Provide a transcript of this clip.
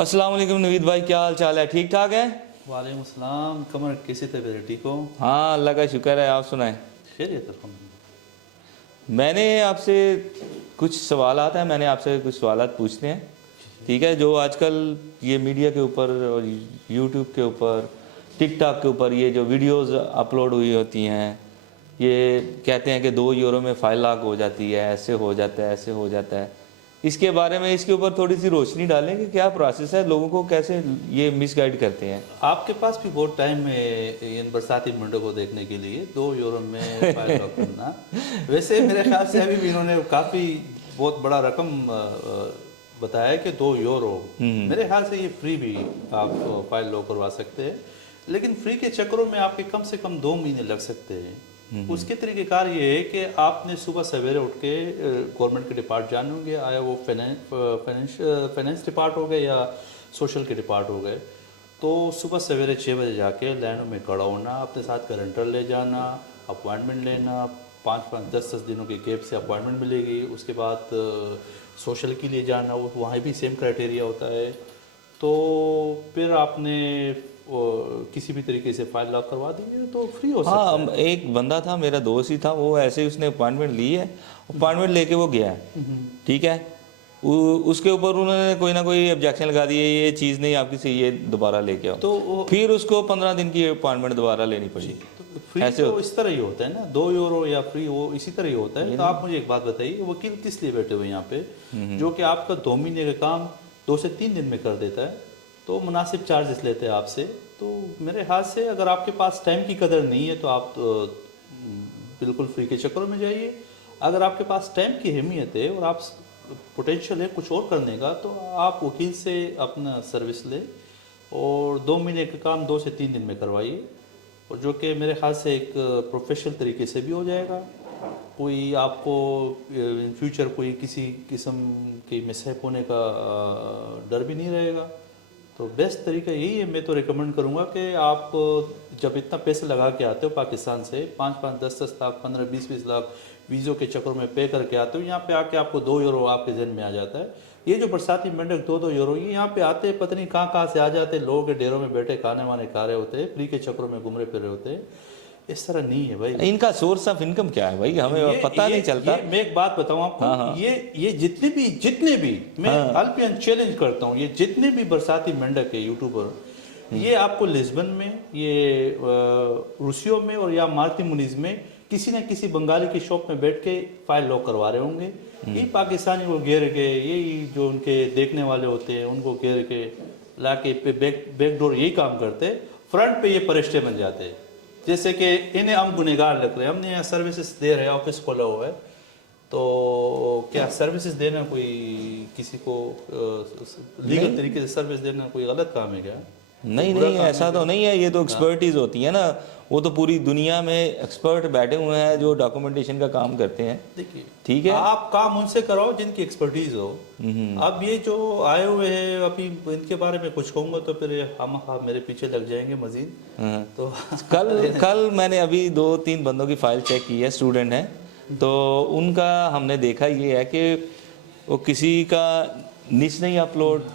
अस्सलाम वालेकुम नवीद भाई, क्या हाल चाल है? ठीक ठाक है? वालेकुम सलाम। कमर कैसे थे बेटे, ठीक हो? हाँ, अल्लाह का शुक्र है। आप सुनाएं। खैरियत है। मैंने आपसे कुछ सवालात हैं, मैंने आपसे कुछ सवालात पूछने हैं, ठीक है? जो आजकल ये मीडिया के ऊपर और यूट्यूब के ऊपर, टिकटॉक के ऊपर ये जो वीडियोस अपलोड हुई होती हैं, ये कहते हैं कि 2 यूरो में फाइल लॉक हो जाती है, ऐसे हो जाता है, ऐसे हो जाता है। इसके बारे में, इसके ऊपर थोड़ी सी रोशनी डालें कि क्या प्रोसेस है, लोगों को कैसे ये मिसगाइड करते हैं। आपके पास भी बहुत टाइम है इन बरसाती मंडों को देखने के लिए। 2 यूरो में फाइल लॉक करना, वैसे मेरे ख्याल से अभी भी इन्होंने काफ़ी बहुत बड़ा रकम बताया कि 2 यूरो। मेरे ख्याल से ये फ्री भी आप फाइल लॉक करवा सकते हैं, लेकिन फ्री के चक्करों में आपके कम से कम 2 महीने लग सकते हैं। उसके तरीक़ेकार ये है कि आपने सुबह सवेरे उठ के गवर्नमेंट के डिपार्ट जाने होंगे, आया वो फाइनेंस डिपार्ट हो गए या सोशल के डिपार्ट हो गए। तो सुबह सवेरे 6 बजे जाके लाइनों में खड़ा होना, अपने साथ गारंटर ले जाना, अपॉइंटमेंट लेना। 5-5, 10-10 दिनों की गैप से अपॉइंटमेंट मिलेगी। उसके बाद सोशल के लिए जाना, वो वहाँ भी सेम क्राइटेरिया होता है। तो फिर आपने किसी भी तरीके से फाइल लॉक करवा देंगे तो फ्री हो सकता है। हाँ, एक बंदा था, मेरा दोस्त ही था, वो ऐसे ही उसने अपॉइंटमेंट ली है, अपॉइंटमेंट लेके वो गया है, ठीक है? उसके ऊपर उन्होंने कोई ना कोई ऑब्जेक्शन लगा दिए, ये चीज़ नहीं आपकी सही है, दोबारा लेके आओ। तो फिर उसको 15 दिन की अपॉइंटमेंट दोबारा लेनी पड़ी। तो फ्री ऐसे तो इस तरह ही होता है ना, 2 यूरो या फ्री वो इसी तरह ही होता है। तो आप मुझे एक बात बताइए, वकील किस लिए बैठे हुए यहाँ पे, जो कि आपका 2 महीने का काम 2 से 3 दिन में कर देता है, तो मुनासिब चार्जेस लेते हैं आपसे। तो मेरे हाथ से अगर आपके पास टाइम की कदर नहीं है तो आप बिल्कुल फ्री के चक्करों में जाइए। अगर आपके पास टाइम की अहमियत है और आप पोटेंशियल है कुछ और करने का, तो आप वकील से अपना सर्विस ले और 2 महीने का काम 2 से 3 दिन में करवाइए, और जो कि मेरे ख्याल से एक प्रोफेशनल तरीके से भी हो जाएगा। कोई आपको इन फ्यूचर कोई किसी किस्म की मिसहैप होने का डर भी नहीं रहेगा। तो बेस्ट तरीका यही है। मैं तो रिकमेंड करूँगा कि आप जब इतना पैसे लगा के आते हो पाकिस्तान से, 5-5, 10-10 लाख, 15-20-20 लाख वीज़ों के चक्कर में पे करके आते हो, यहाँ पे आके आपको 2 यूरो आपके जहन में आ जाता है। ये जो बरसाती मेंढक 2-2 यूरो, ये यहाँ पे आते पता नहीं कहाँ से आ जाते, लोगों के डेरों में बैठे खाने वाने खा रहे होते हैं, फ्री के चक्करों में घूम रहे फिर रहे होते हैं। इस तरह नहीं है भाई। इनका सोर्स ऑफ इनकम क्या है भाई, हमें पता नहीं चलता। मैं एक बात बताऊं आपको। हाँ। ये जितने भी मैं अल्पियन चैलेंज करता हूं, ये जितने भी बरसाती मेंढक है यूट्यूबर, ये आपको लिस्बन में, ये रूसियो में और या मार्ती मुनीज में किसी न किसी बंगाली की शॉप में बैठ के फाइल लॉक करवा रहे होंगे। ये पाकिस्तानी को घेर के, ये जो उनके देखने वाले होते हैं उनको घेर के ला के बैकडोर यही काम करते, फ्रंट पे ये परिश्ते बन जाते हैं, जैसे कि इन्हें हम गुनहगार लग रहे हैं, हमने यहाँ सर्विसेज दे रहे हैं, ऑफिस खोला हुआ है, तो क्या सर्विसेज देना कोई किसी को लीगल तरीके से सर्विस देना कोई गलत काम है क्या? नहीं नहीं, ऐसा तो नहीं है। ये तो एक्सपर्टीज होती है ना, वो तो पूरी दुनिया में एक्सपर्ट बैठे हुए हैं जो डॉक्यूमेंटेशन का काम करते हैं। देखिए, ठीक है, आप काम उनसे कराओ जिनकी एक्सपर्टीज हो। अब ये जो आए हुए हैं, अभी इनके बारे में कुछ कहूँगा तो फिर हम मेरे पीछे लग जाएंगे मजीद। तो कल मैंने अभी 2-3 बंदों की फाइल चेक की है, स्टूडेंट हैं, तो उनका हमने देखा ये है कि वो किसी का निच नहीं अपलोड